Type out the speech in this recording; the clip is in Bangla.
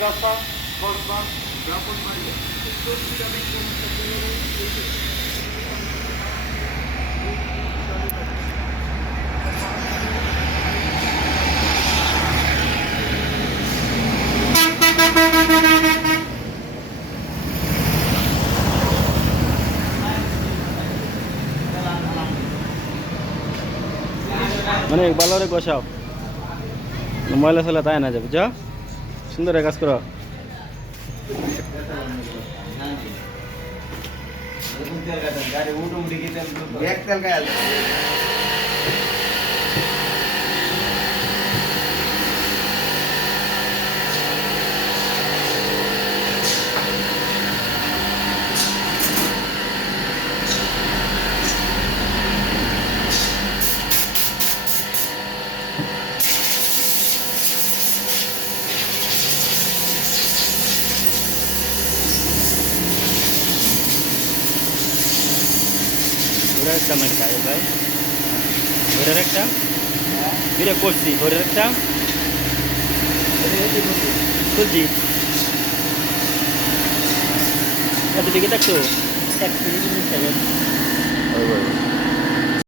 মাদ্রাসা সরকার ব্রাহ্মণবাড়িয়া উত্তর পিরামিড মানে ভালো করে কষাও ময়লা তাই না যাবে যা সুন্দর কাজ করো। তেল Burası mekai bay. Buraya rekta. Bir de kursi. Buraya rekta. Kursi. Hadi bir gidelim. Ekşi bir şey.